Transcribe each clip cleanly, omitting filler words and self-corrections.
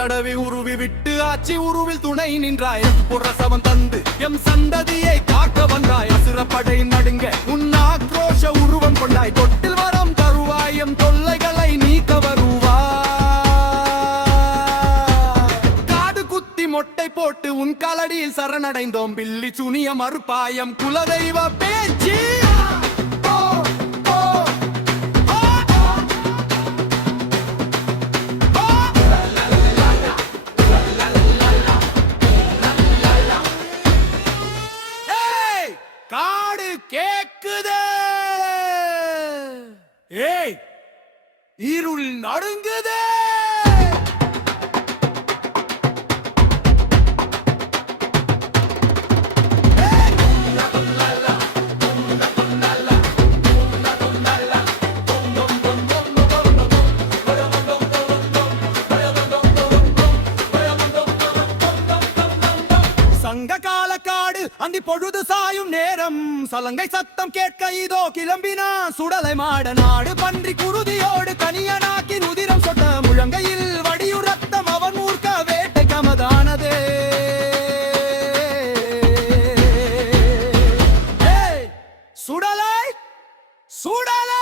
தடவி உருவி விட்டு ஆட்சி உருவில் துணை நின்றாய் புரசவம் தந்து எம் சந்ததியை காக்க வந்தாய் அசுரப்படை நடுங்க உன் ஆக்ரோஷ உருவம் கொண்டாய் தொட்டில் வரம் தருவாய் எம் தொல்லைகளை நீக்க வருவாய் காடு குத்தி மொட்டை போட்டு உன் காலடியில் சரணடைந்தோம் பில்லி சுனிய மறுப்பாயம் குலதெய்வ பேச்சு காடு கேக்குதே ஏய் இருள் நடுங்குதே சங்க கால காடு அந்தி பொழுது சாயும் நேரம் சலங்கை சத்தம் கேட்க இதோ கிளம்பினா சுடலை மாட நாடு பன்றி குருதியோடு கனியனாக்கி உதிரம் சொட்ட முழங்கையில் வடியு ரத்தம் அவன் மூர்க்க வேட்டை கமதானதே சுடலை சுடலை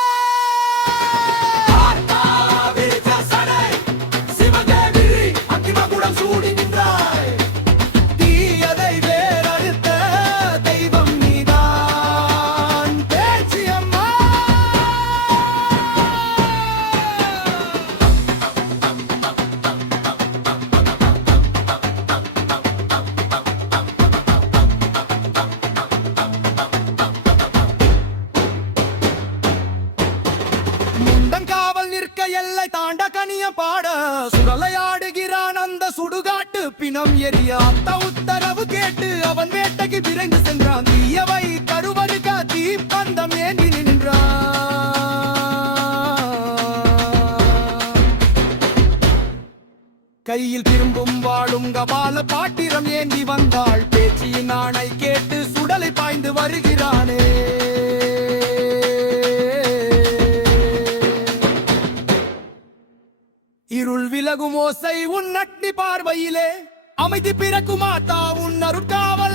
எல்லை தாண்ட கனிய பாட சுடலையாடுகிறான் அந்த சுடுகாட்டு பிணம் எரிய அந்த உத்தரவு கேட்டு அவன் வேட்டைக்கு விரைந்து சென்றான் தீயவை கருவருக தீப்பந்தம் ஏந்தி நின்றான் கையில் திரும்பும் வாழும் கபால பாட்டிரம் ஏந்தி வந்தாள் பேச்சியின் ஆணை கேட்டு சுடலை பாய்ந்து வருகிறானே இருள் விலகும் ஓசை உன் நட்டி பார்வையிலே அமைதி பிறக்குமாத்தா உன் அருட்காவல்